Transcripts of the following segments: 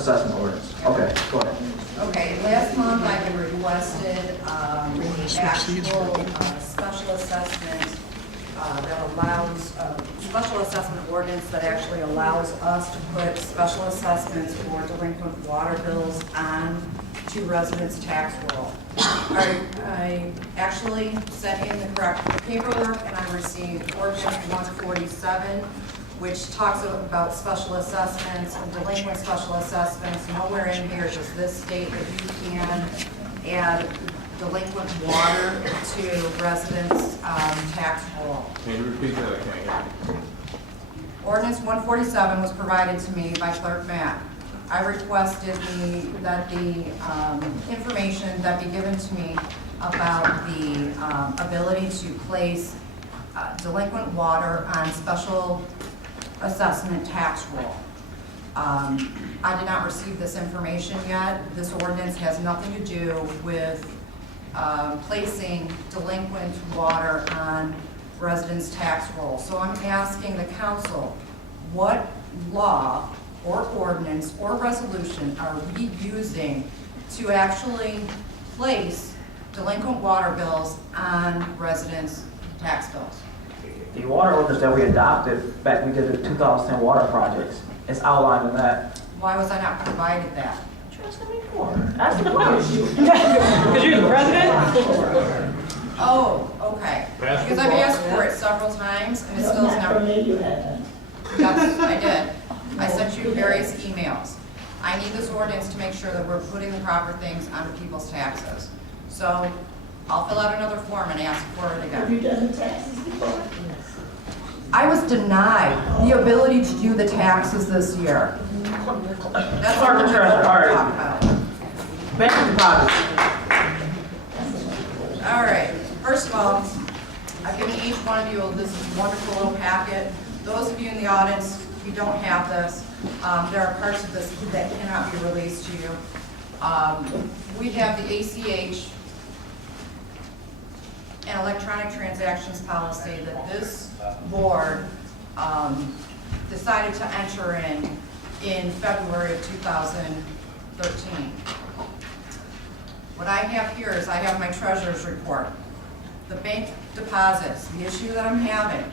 assessment ordinance. Okay, go ahead. Okay, last month I had requested actual special assessment that allows, special assessment ordinance that actually allows us to put special assessments for delinquent water bills on to residents' tax roll. I actually sent in the correct paperwork and I received ordinance 147, which talks about special assessments and delinquent special assessments. Nowhere in here does this state that you can add delinquent water to residents' tax roll. Can you repeat that? I can't hear you. Ordinance 147 was provided to me by Clerk Matt. I requested that the information that be given to me about the ability to place delinquent water on special assessment tax roll. I did not receive this information yet. This ordinance has nothing to do with placing delinquent water on residents' tax roll. So I'm asking the council, what law or ordinance or resolution are we using to actually place delinquent water bills on residents' tax bills? The water ordinance that we adopted back, we did the 2010 water projects. It's outlined in that. Why was I not provided that? Ask the question. Because you're the president? Oh, okay. Because I've asked for it several times and it still is never. Yes, I did. I sent you various emails. I need this ordinance to make sure that we're putting the proper things on people's taxes. So I'll fill out another form and ask for it again. Have you done the taxes before? I was denied the ability to do the taxes this year. That's Clerk what and we're treasurer, all right. talking about. Bank deposits. All right, first of all, I've given each one of you this wonderful little packet. Those of you in the audience, if you don't have this, there are parts of this that cannot be released to you. We have the ACH and electronic transactions policy that this board decided to enter in February of 2013. What I have here is I have my treasurer's report. The bank deposits, the issue that I'm having.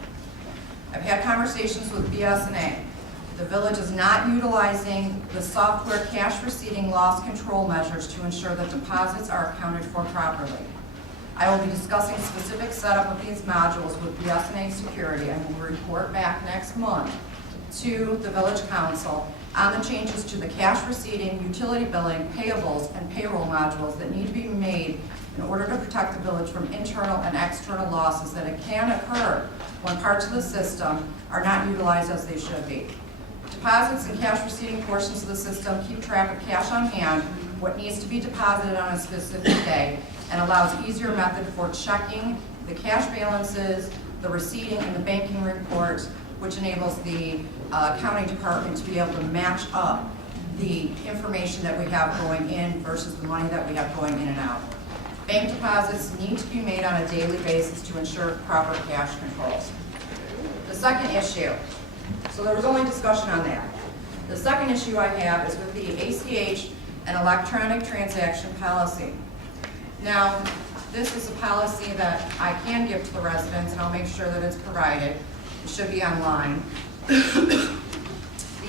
I've had conversations with BS&A. The village is not utilizing the software cash receipting loss control measures to ensure that deposits are accounted for properly. I will be discussing specific setup of these modules with BS&A Security and will report back next month to the village council on the changes to the cash receipting, utility billing, payables, and payroll modules that need to be made in order to protect the village from internal and external losses that it can occur when parts of the system are not utilized as they should be. Deposits and cash receipting portions of the system keep track of cash on hand, what needs to be deposited on a specific day, and allows easier method for checking the cash balances, the receipting, and the banking reports, which enables the accounting department to be able to match up the information that we have going in versus the money that we have going in and out. Bank deposits need to be made on a daily basis to ensure proper cash controls. The second issue, so there was only discussion on that. The second issue I have is with the ACH and electronic transaction policy. Now, this is a policy that I can give to the residents, and I'll make sure that it's provided. It should be online. The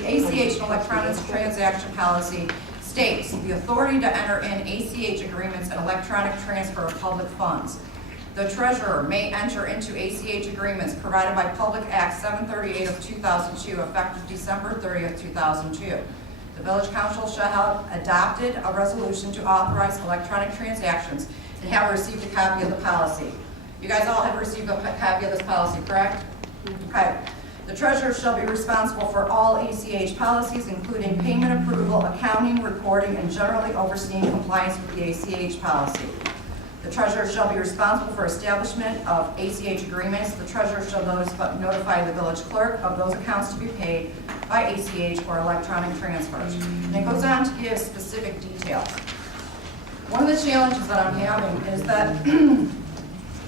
ACH and electronic transaction policy states the authority to enter in ACH agreements and electronic transfer of public funds. The treasurer may enter into ACH agreements provided by Public Act 738 of 2002, effective December 30th, 2002. The village council shall have adopted a resolution to authorize electronic transactions and have received a copy of the policy. You guys all have received a copy of this policy, correct? Okay. The treasurer shall be responsible for all ACH policies, including payment approval, accounting, reporting, and generally overseeing compliance with the ACH policy. The treasurer shall be responsible for establishment of ACH agreements. The treasurer shall notify the village clerk of those accounts to be paid by ACH or electronic transfers. And it goes on to give specific details. One of the challenges that I'm having is that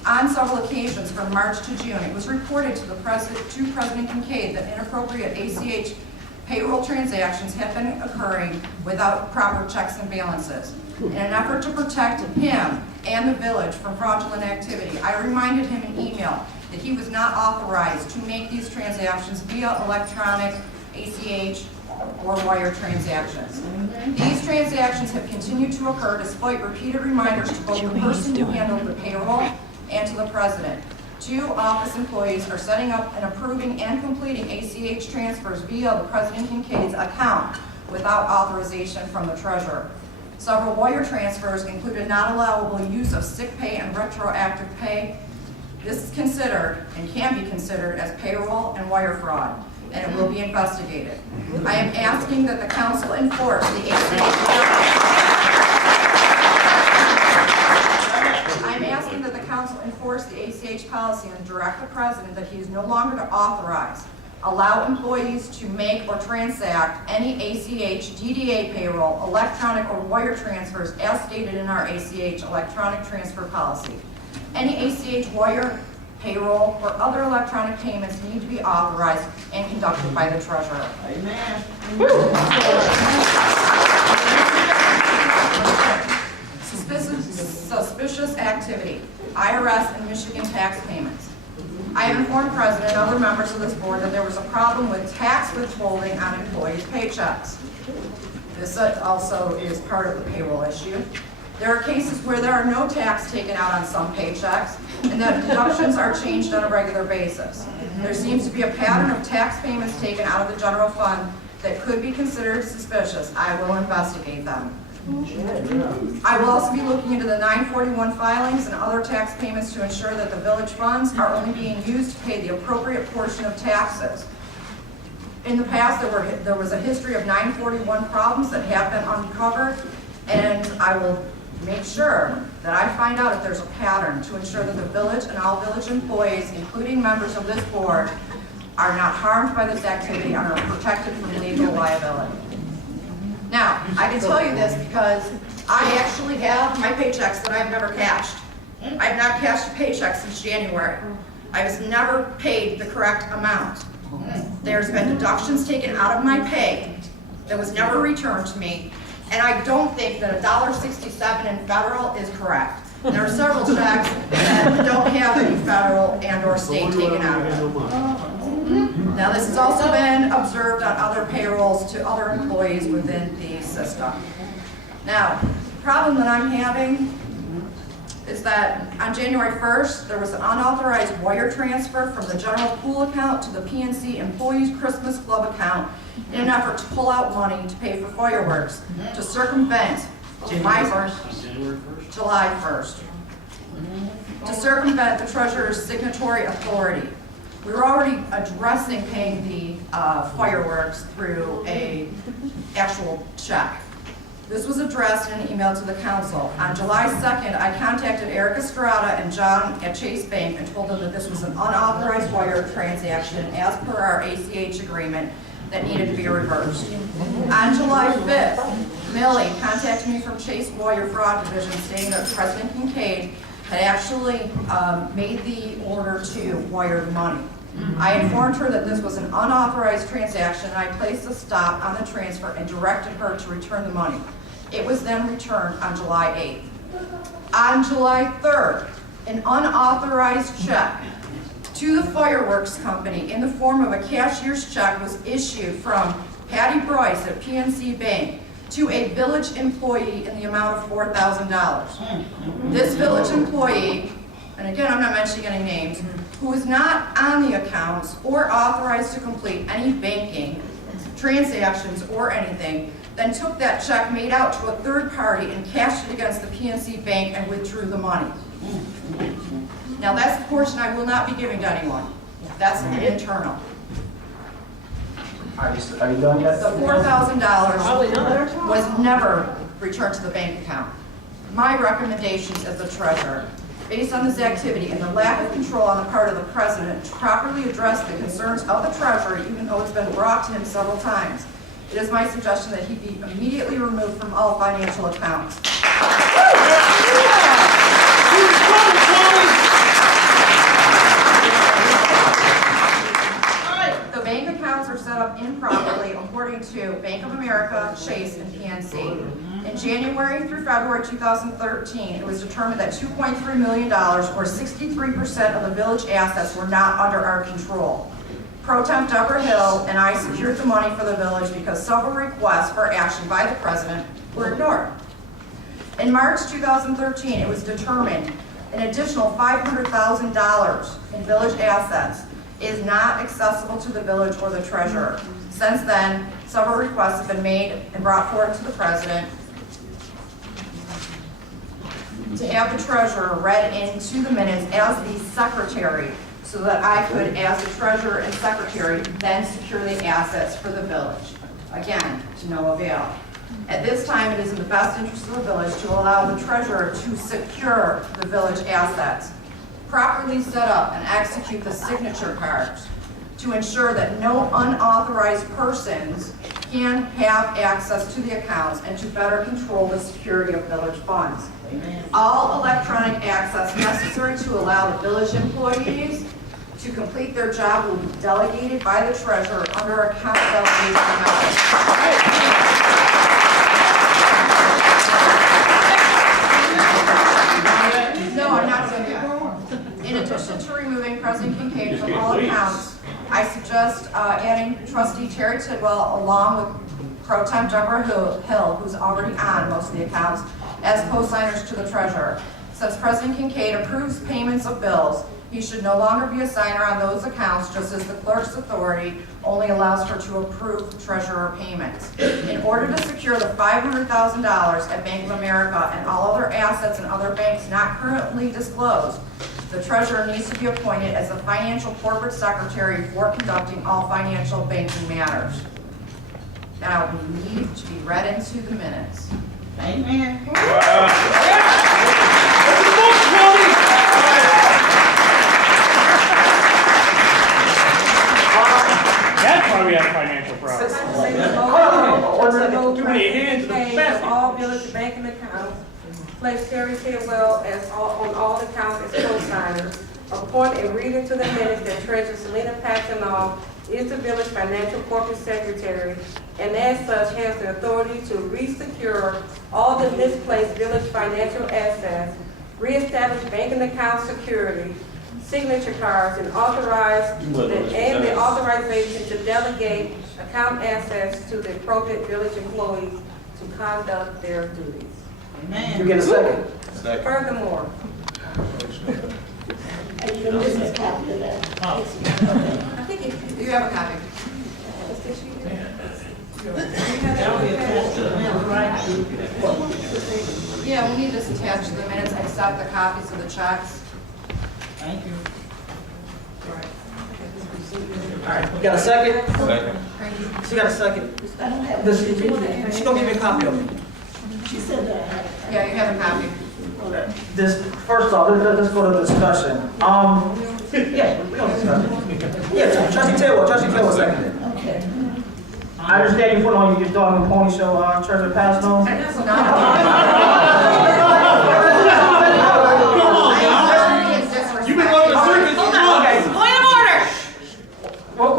on several occasions from March to June, it was reported to President Kincaid that inappropriate ACH payroll transactions have been occurring without proper checks and balances. In an effort to protect him and the village from fraudulent activity, I reminded him in email that he was not authorized to make these transactions via electronic, ACH, or wire transactions. These transactions have continued to occur despite repeated reminders to both the person who handled the payroll and to the president. 2 office employees are setting up and approving and completing ACH transfers via the President Kincaid's account without authorization from the treasurer. Several wire transfers included not allowable use of sick pay and retroactive pay. This is considered and can be considered as payroll and wire fraud, and it will be investigated. I am asking that the council enforce the ACH. I'm asking that the council enforce the ACH policy and direct the president that he is no longer to authorize, allow employees to make or transact any ACH, DDA payroll, electronic or wire transfers as stated in our ACH electronic transfer policy. Any ACH, wire, payroll, or other electronic payments need to be authorized and conducted by the treasurer. Amen. Suspicious activity, IRS and Michigan tax payments. I have informed President and other members of this board that there was a problem with tax withholding on employees' paychecks. This also is part of the payroll issue. There are cases where there are no tax taken out on some paychecks, and that deductions are changed on a regular basis. There seems to be a pattern of tax payments taken out of the general fund that could be considered suspicious. I will investigate them. I will also be looking into the 941 filings and other tax payments to ensure that the village funds are only being used to pay the appropriate portion of taxes. In the past, there was a history of 941 problems that have been uncovered, and I will make sure that I find out if there's a pattern to ensure that the village and all village employees, including members of this board, are not harmed by this activity and are protected from legal liability. Now, I can tell you this because I actually have my paychecks that I've never cashed. I've not cashed a paycheck since January. I was never paid the correct amount. There's been deductions taken out of my pay that was never returned to me, and I don't think that $1.67 in federal is correct. There are several checks that don't have any federal and or state taken out of them. Now, this has also been observed on other payrolls to other employees within the system. Now, the problem that I'm having is that on January 1st, there was an unauthorized wire transfer from the general pool account to the PNC Employees Christmas Club account in an effort to pull out money to pay for fireworks to circumvent July 1st, to circumvent the treasurer's signatory authority. We were already addressing paying the fireworks through an actual check. This was addressed in an email to the council. On July 2nd, I contacted Eric Estrada and John at Chase Bank and told them that this was an unauthorized wire transaction as per our ACH agreement that needed to be reversed. On July 5th, Millie contacted me from Chase Wire Fraud Division stating that President Kincaid had actually made the order to wire the money. I informed her that this was an unauthorized transaction and I placed a stop on the transfer and directed her to return the money. It was then returned on July 8th. On July 3rd, an unauthorized check to the fireworks company in the form of a cashier's check was issued from Patty Bryce at PNC Bank to a village employee in the amount of $4,000. This village employee, and again I'm not mentioning any names, who was not on the accounts or authorized to complete any banking transactions or anything, then took that check made out to a third party and cashed it against the PNC Bank and withdrew the money. Now that's the portion I will not be giving to anyone. That's internal. Are you done yet? The $4,000 was never returned to the bank account. My recommendations as the treasurer, based on this activity and the lack of control on the part of the president to properly address the concerns of the treasurer, even though it's been brought to him several times, it is my suggestion that he be immediately removed from all financial accounts. The bank accounts are set up improperly according according to Bank of America, Chase, and PNC. In January through February 2013, it was determined that $2.3 million, or 63% of the village assets, were not under our control. Pro Temp Deborah Hill and I secured the money for the village because several requests for action by the president were ignored. In March 2013, it was determined an additional $500,000 in village assets is not accessible to the village or the treasurer. Since then, several requests have been made and brought forward to the president to have the treasurer read into the minutes as the secretary so that I could, as the treasurer and secretary, then secure the assets for the village. Again, to no avail. At this time, it is in the best interest of the village to allow the treasurer to secure the village assets, properly set up and execute the signature cards to ensure that no unauthorized persons can have access to the accounts and to better control the security of village funds. All electronic access necessary to allow the village employees to complete their job will be delegated by the treasurer under account delegation method. No, I'm not done yet. In addition to removing President Kincaid from all accounts, I suggest adding Trustee Terry Tidwell along with Pro Temp Deborah Hill, who's already on most of the accounts, as co-signers to the treasurer. Since President Kincaid approves payments of bills, he should no longer be a signer on those accounts, just as the clerk's authority only allows her to approve treasurer payments. In order to secure the $500,000 at Bank of America and all other assets and other banks not currently disclosed, the treasurer needs to be appointed as the financial corporate secretary for conducting all financial banking matters. Now, we need to be read into the minutes. Amen. That's why we have financial problems. Too many hands in the basket. All village banking accounts, place Terry Tidwell as on all accounts as co-signer. Appoint and read into the minutes that Treasurer Selena Paxton is the village financial corporate secretary, and as such has the authority to re-secure all the misplaced village financial assets, reestablish banking account security, signature cards, and the authorization to delegate account assets to the appropriate village employees to conduct their duties. You get a second? Furthermore, I think you have a copy. Yeah, we need this attached to the minutes, except the copies of the checks. Thank you. All right, you got a second? Second. She got a second. She gonna give me a copy of it. Yeah, you have a copy. This, first off, let's go to discussion. Yeah, we don't discuss. Yeah, Trustee Taylor seconded. Okay. I understand you put on your dog and pony show, Treasurer Pasno. That's not. You've been going to circus. Okay, Point of order! real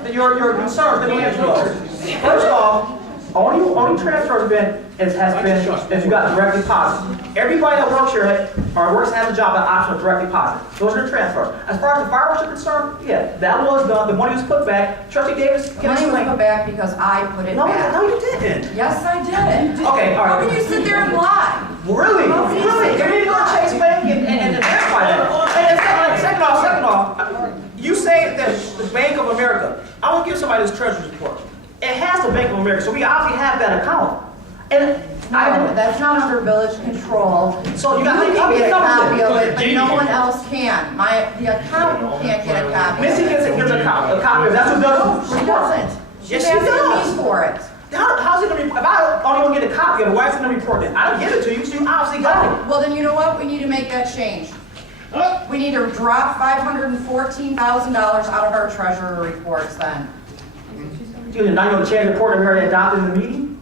quick, your concerns, let me answer those. First off, only transfer has been if you got direct deposit. Everybody that works here has a job at option of direct deposit. Those are the transfers. As far as the fireworks are concerned, yeah, that was done. The money was put back. Trustee Davis, The can money was explain? put back because I put it No, back. no, you didn't. Yes, I did. Okay, all How right. can you sit there and lie? Really? How can you Really? sit You need to go to Chase Bank and verify that. And second off, you say that the Bank of America, I want to give somebody this treasury report. It has the Bank of America, so we obviously have that account. And No, that's not under village control. So you got can a get a copy of it, but Jamie no can. one else can. The accountant can't get a copy. Missy gets a copy. That's who does She it. doesn't. She's Yes, she asking does. me for it. How's it gonna be? If I only want to get a copy of it, why is it gonna report it? I don't give it to you, so you obviously got it. Well, then you know what? We need to make that change. We need to drop $514,000 out of our treasurer reports then. Now you want to change the report that we already adopted in the meeting?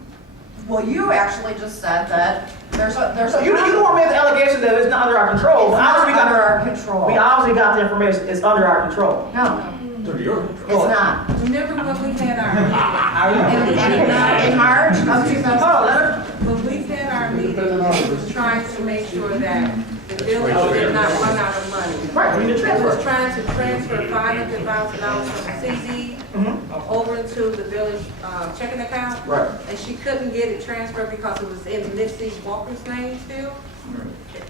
Well, you actually just said that there's a. So you don't want to make the allegation that it's not under our control. It's not Obviously, under our control. We obviously got the information. It's under our control. No. It's not. Remember when we had our In March of 2000. Oh, Leonard. when we had our meeting, we was trying to make sure that the village did not run out of money. Right, we need to We was transfer. trying to transfer $500,000 from CD over into the village checking account. Right. And she couldn't get it transferred because it was in Missy Walker's name still.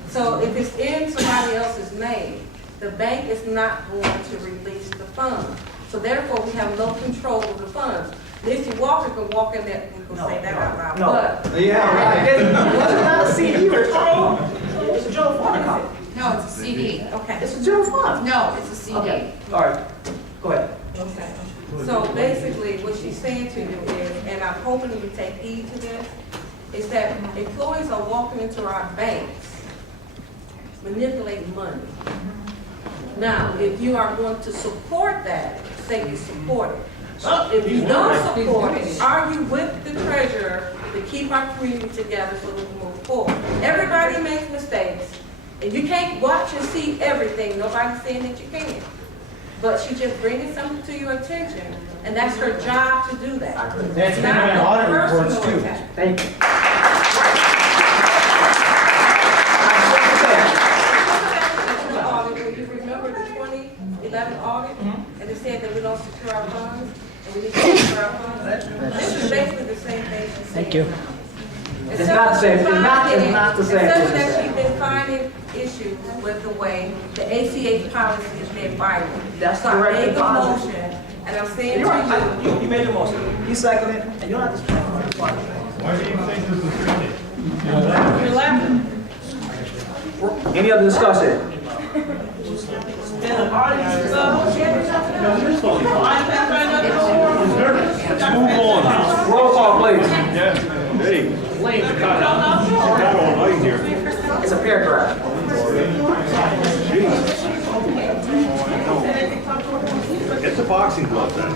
So if it's in somebody else's name, the bank is not going to release the funds. So therefore, we have no control of the funds. Missy Walker can walk in there, we can say that out loud, No. but Yeah, right. It's not a CD, we're talking. It's a general fund account. No, it's a CD. okay. It's a general fund. No, it's a CD. Okay, all right, go ahead. Okay. So basically, what she's saying to you is, and I'm hoping you take heed to this, is that employees are walking into our banks, manipulating money. Now, if you are going to support that, say you support it. If you don't support it, argue with the treasurer to keep our community together so we can move forward. Everybody makes mistakes, and you can't watch and see everything. Nobody's saying that you can. But she's just bringing something to your attention, and that's her job to do that. That's It's not been a audit personal reports too. attack. Thank you. Audit, you remember the 2011 audit, and it said that we don't secure our funds, and we need to secure our funds? This is basically the same thing she's saying. Thank you. It's not the same, it's not the same. It says that she's been finding issues with the way the ACH policy is being violated. That's So I correct. made the motion, and I'm saying to You're right, you, you made the motion, you seconded it, and you don't have to speak. Why do you think this is treated? you're laughing. Any other discussion? Move on. Roll call, please. Yeah. Hey. Got all night here. It's a paragraph. Get the boxing gloves then.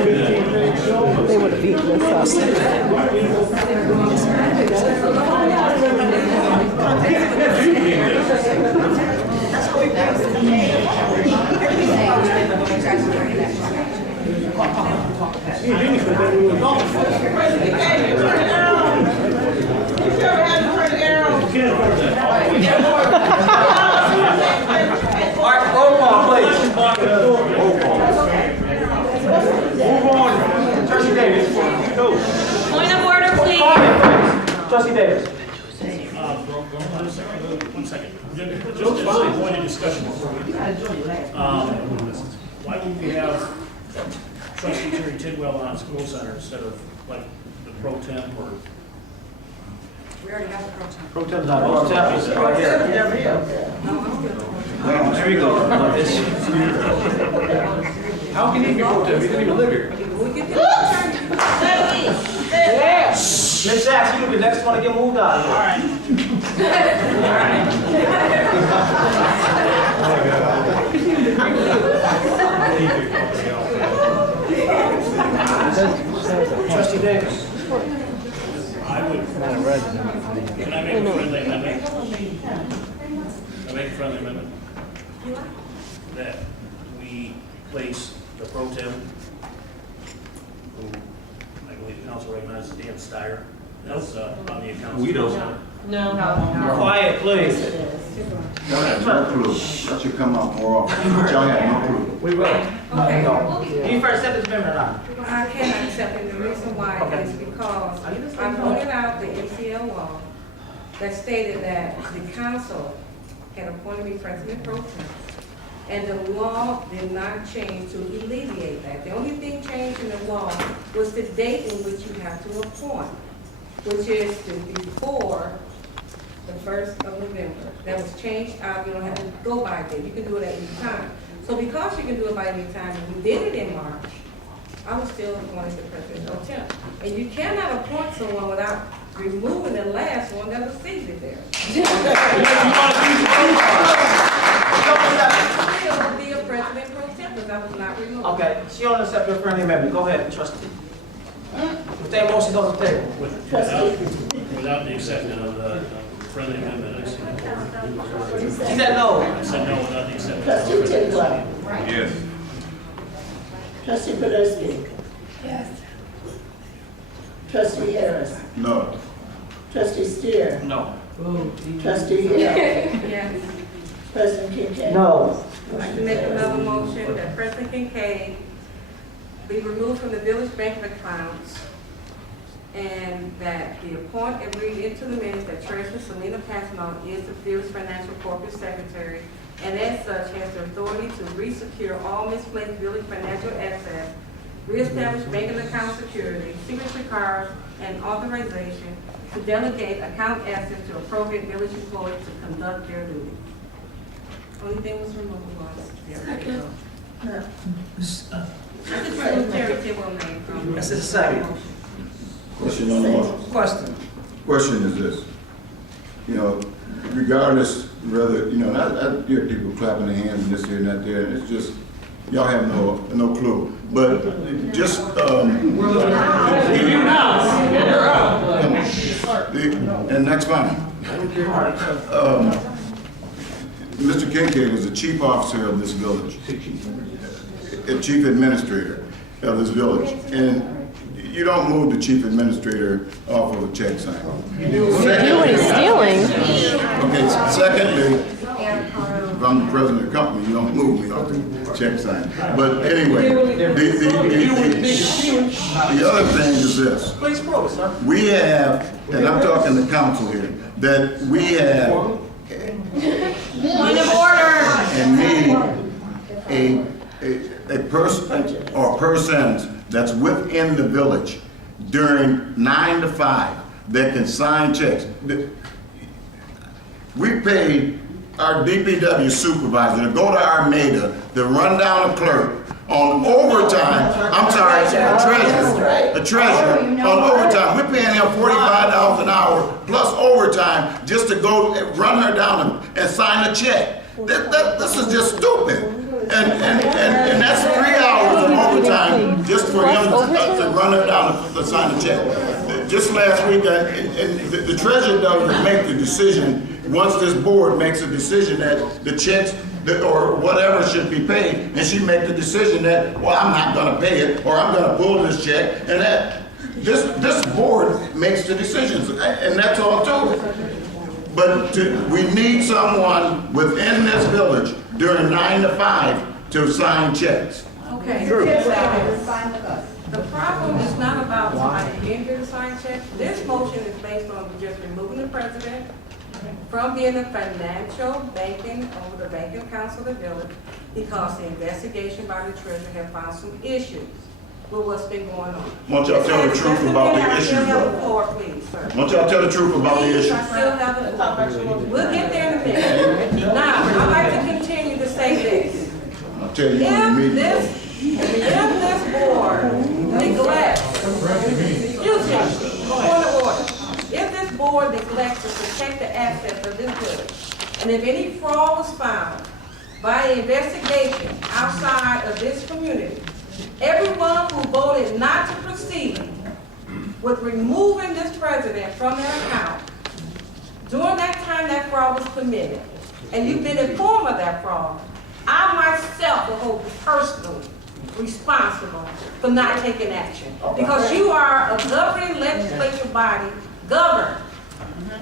They would have eaten this us. All right, roll call, please. Move on. Trustee Davis. Point of order, please. Comment, please. Trustee Davis. One second. Just a point of discussion. Why wouldn't we have trustee Terry Tidwell on school center instead of like the pro temp or? We already have the pro temp. Pro tem's not. Pro temp is right here. There you go. How can he be pro temp? He didn't even live here. Ms. Jackson, you'll be the next one to get moved out. All right. Trustee Davis. I would. Can I make a friendly amendment? I make a friendly amendment that we place the pro temp, who I believe the council recognizes Dan Steyer, as on the account. We don't. Quiet, please. Y'all have no clue. That should come out more often. Y'all have no clue. We will. Okay. No. Do you first accept this amendment or not? I cannot accept it. The reason why is because I pointed out the MCL law that stated that the council had appointed me president pro tem. And the law did not change to alleviate that. The only thing changed in the law was the date in which you have to appoint, which is to before the 1st of November. That was changed out, you don't have to go by date, you can do it at any time. So because you can do it by any time, and you did it in March, I was still appointed the president pro tem. And you cannot appoint someone without removing the last one that was seated there. Still be a president pro tem, because I was not removed. Okay, she don't accept your friendly amendment. Go ahead, trustee. If that motion goes to table. Without the exception of the friendly amendment, I see the board. She said no. I said no without the exception. Trustee Tidwell. Yes. Trustee Podolsky. Yes. Trustee Harris. No. Trustee Steer. No. Trustee Hill. Yes. President Kincaid. No. I'd like to make another motion that President Kincaid be removed from the village bank of accounts, and that the appoint and read into the minutes that Treasurer Selena Passmore is the village financial corporate secretary, and as such has the authority to re-secure all misplaced village financial assets, reestablish bank account security, signature cards, and authorization to delegate account assets to appropriate village employees to conduct their duty. Only thing was removed was I just removed Terry Tidwell name from. That's a second. Question on the motion. Question. Question is this. You know, regardless, whether, you know, I hear people clapping their hands and this here and that there, and it's just, y'all have no clue. But just, and that's fine. Mr. Kincaid was the chief officer of this village, a chief administrator of this village, and you don't move the chief administrator off of a check sign. What he's stealing. Okay, secondly, if I'm the president of the company, you don't move me off the check sign. But anyway, the other thing is this. Please prove it, sir. We have, and I'm talking to council here, that we have Point of order. and need a person or persons that's within the village during 9 to 5 that can sign checks. We paid our DPW supervisor to go to Armada to run down the clerk on overtime. I'm sorry, a treasurer on overtime. We're paying him $45 an hour plus overtime just to go run her down and sign a check. This is just stupid. And that's 3 hours of overtime just for him to run her down to sign a check. Just last week, and the treasurer doesn't make the decision. Once this board makes a decision that the checks or whatever should be paid, and she make the decision that, well, I'm not gonna pay it, or I'm gonna pull this check, and that, this board makes the decisions, and that's all to it. But we need someone within this village during 9 to 5 to sign checks. Okay. The problem is not about somebody being here to sign checks. This motion is based on just removing the president from being the financial banking over the banking council of the village, because the investigation by the treasurer have found some issues with what's been going on. Won't y'all tell the truth about the issues, Still have the though? floor, please, sir. Won't y'all tell the truth about the Please, issues? I still have the floor. We'll get there in a minute. Now, I'd like to continue to say this. I'll tell you when the If meeting. this board neglects, excuse me, point of order. If this board neglects to protect the assets of this village, and if any fraud was found by an investigation outside of this community, everyone who voted not to proceed with removing this president from their account during that time that fraud was committed, and you've been informed of that fraud, I myself will hold you personally responsible for not taking action. Because you are a governing legislative body, govern.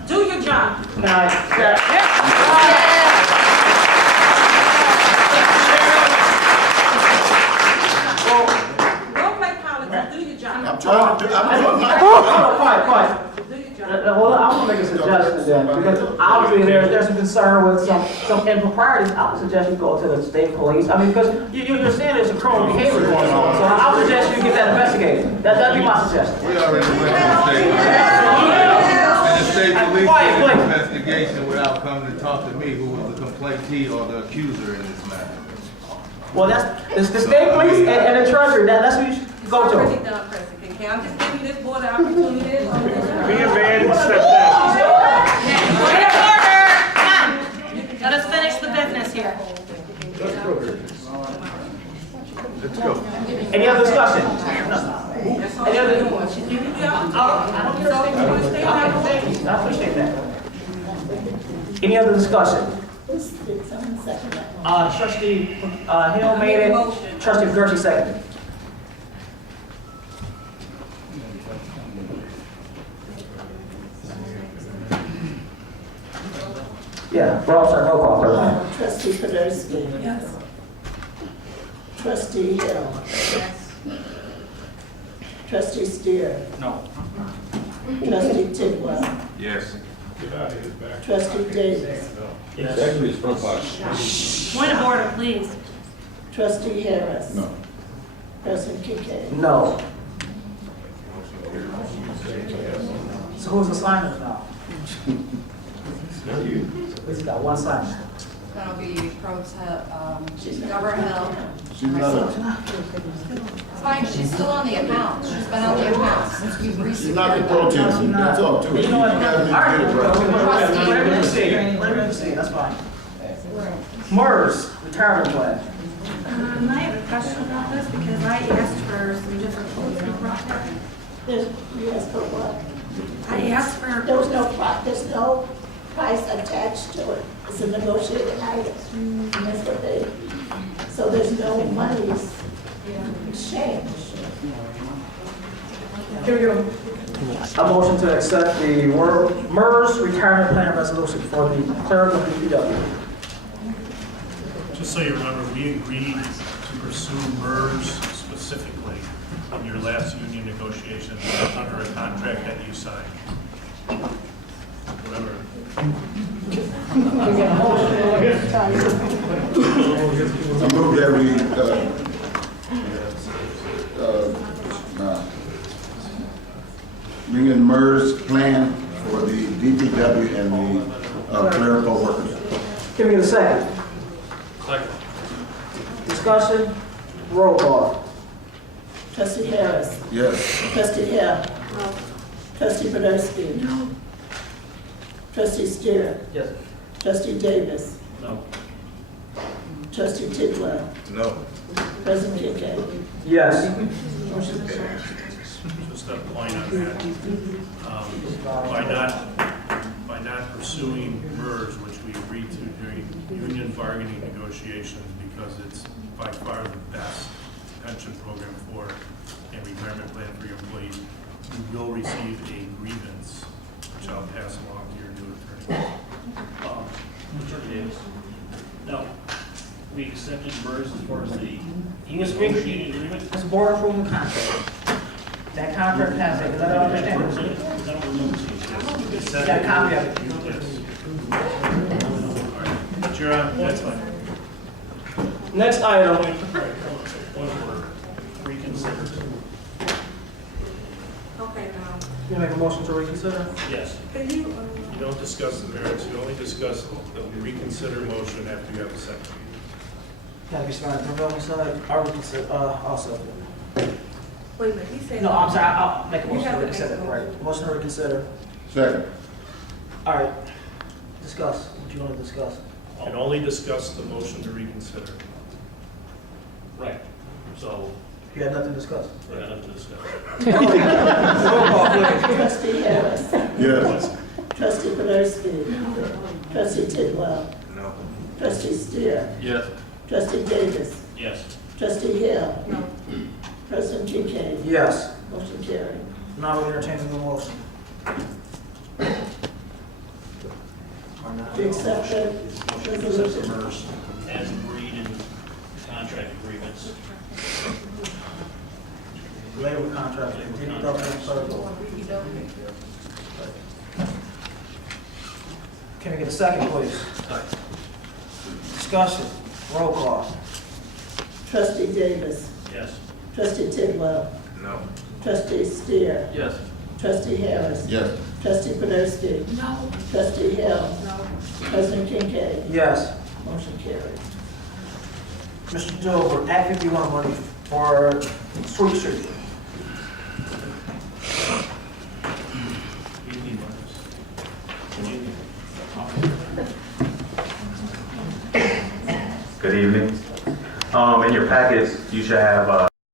Do your job. Don't play politics, do your job. I'm trying to do, I'm doing my Hold job. on, quiet. Do your job. Hold on, I want to make a suggestion then, because obviously there's some concern with some improprieties. I would suggest you go to the state police. I mean, because you're saying there's some criminal behavior going on, so I would suggest you get that investigated. That'd be my suggestion. We already went to the state. And the state police Quiet, did an please. investigation without coming to talk to me, who was the complaintee or the accuser in this matter. Well, that's, it's the state police and the treasurer, that's who you should go Already to. done, President. Can I just give you this board the opportunity? Be a man and step down. Point of order. Come on. Let us finish the business here. Let's go. Any other discussion? Any other? I appreciate that. Any other discussion? Trustee Hill made it, trustee Gertie seconded. Yeah, roll call, President. Trustee Podolsky. Yes. Trustee Hill. Yes. Trustee Steer. No. Trustee Tidwell. Yes. Trustee Davis. Point of order, please. Trustee Harris. No. President Kincaid. No. So who's the signer now? Who's got one signer? That'll be Pro Tem, Deborah Hill. She's not a, It's fine, she's still on the account. She's been on the account since we've received. she's not the pro tem, that's all too. You know what? All right, You guys need to get it right. let me see, that's fine. MERS, retirement plan. I have a question about this because I asked for some different quotes to be brought back. You asked for what? I asked for, There's no price attached to it. It's a negotiated item. And that's what they, so there's no monies exchanged. Can we get a motion to accept the MERS retirement plan resolution for the clerk of the DPW? Just so you remember, we agreed to pursue MERS specifically in your last union negotiations under a contract that you signed. Whatever. I move that we, bring in MERS plan for the DPW and the clerical workers. Can we get a second? Second. Discussion, roll call. Trustee Harris. Yes. Trustee Hill. Trustee Podolsky. Trustee Steer. Yes. Trustee Davis. No. Trustee Tidwell. No. President Kincaid. Yes. Just a point on that. By not pursuing MERS, which we agreed to during union bargaining negotiations, because it's by far the best pension program for and retirement plan for your employees, you will receive a grievance, which I'll pass along to your new attorney. Attorney Davis. No, we accepted MERS as far as the Yes, negotiating agreement. It's board approved contract. That contract has it, let her understand. Is that what we're looking You got a copy of it. Yes. But you're on, that's fine. Next item, Point of order. Reconsider. Okay, now, you make a motion to reconsider? Yes. can you, You don't discuss the merits, you only discuss the reconsider motion after you have a second. Gotta be started from the other side. I'll reconsider, also. wait a minute, he said. No, I'm sorry, I'll make a You motion have to to make reconsider, a right? Motion to reconsider. Second. All right. Discuss, what you want to discuss? You can only discuss the motion to reconsider. Right. So, You had nothing to discuss. we're not up to discuss. Trustee Harris. Yes. Trustee Podolsky. Trustee Tidwell. No. Trustee Steer. Yes. Trustee Davis. Yes. Trustee Hill. No. President Kincaid. Yes. Motion carried. Now we're entertaining the motion. To accept the resolution. MERS as agreed in contract agreements. Labor contract, Can we get a second, please? Discussion, roll call. Trustee Davis. Yes. Trustee Tidwell. No. Trustee Steer. Yes. Trustee Harris. Yes. Trustee Podesta. No. Trustee Hill. No. President Kincaid. Yes. Motion carried. Mr. Dilbert, Act 51 money for Sweet Street. Good evening. In your packets, you should have